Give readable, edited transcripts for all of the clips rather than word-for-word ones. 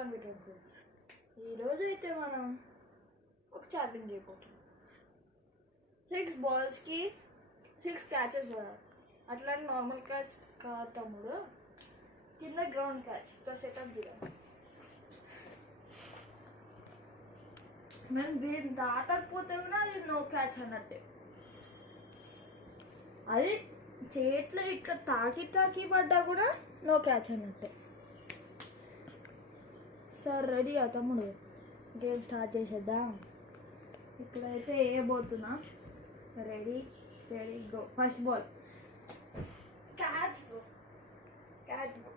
Confidence friends. ఈరోజు అయితే మనం ఒక ఛాలెంజ్ చేయబోతున్నాం. 6 balls-కి 6 catches పడాలి. అట్లాంటి నార్మల్ క్యాచ్ కాదు తమ్ముడు, కింద గ్రౌండ్ క్యాచ్ సెటప్ చేయాలి. మనం దీన్ని దాటకపోతే కూడా అది నో క్యాచ్ అన్నట్టే. అది చేతిలో ఇట్లా తాకి పడ్డా కూడా నో క్యాచ్ అన్నట్టే. సార్ రెడీ తమ్ముడు, గేమ్ స్టార్ట్ చేసేద్దాం. ఇప్పుడైతే వేయబోతున్నా. Ready ready go. First ball catch bro, catch bro.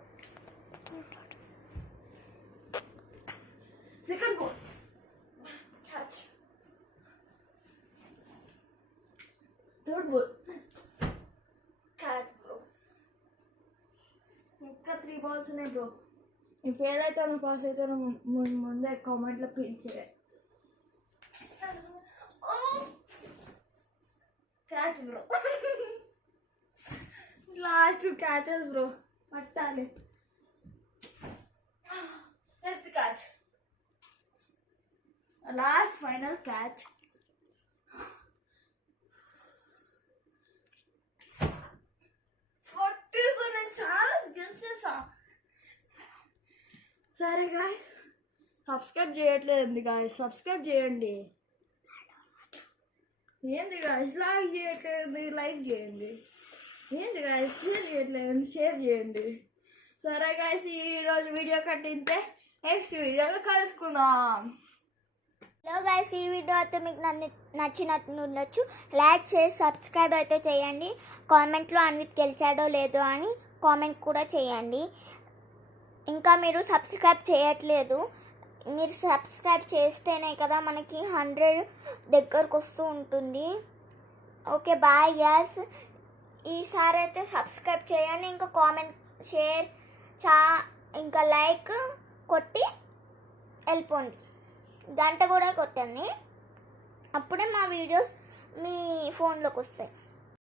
Second ball catch. Third ball catch bro. ఇంకా 3 balls ఉన్నాయి బ్రో. నేను ఫెయిల్ అవుతాను పాస్ అవుతాను ముందే కామెంట్లో పిలిచే. Catch bro. Last catches bro, పట్టాలి. Fifth catch, last final catch. చాలా గెలిచేసా. సరే గాయస్, సబ్స్క్రైబ్ చేయట్లేదు గాయస్, సబ్స్క్రైబ్ చేయండి. ఏంది గాయస్ లైక్ చేయట్లేదు, లైక్ చేయండి. ఏంది గాయస్ షేర్ చేయట్లేదు, షేర్ చేయండి. సరే గాయస్, ఈరోజు వీడియో కట్టింటే నెక్స్ట్ వీడియోలో కలుసుకుందాం. హలో గైస్, ఈ వీడియో అయితే మీకు నచ్చినట్టు ఉండొచ్చు. లైక్ చేసి సబ్స్క్రైబ్ అయితే చేయండి. కామెంట్లో అన్విత్ గెలిచాడో లేదో అని కామెంట్ కూడా చేయండి. ఇంకా మీరు సబ్స్క్రైబ్ చేయట్లేదు, మీరు సబ్స్క్రైబ్ చేస్తేనే కదా మనకి 100 దగ్గరకు వస్తూ ఉంటుంది. Okay bye guys. ఈసారి అయితే సబ్స్క్రైబ్ చేయండి, ఇంకా కామెంట్, షేర్, ఇంకా లైక్ కొట్టి వెళ్ళిపోండి. గంట కూడా కొట్టండి, అప్పుడే మా వీడియోస్ మీ ఫోన్లోకి వస్తాయి.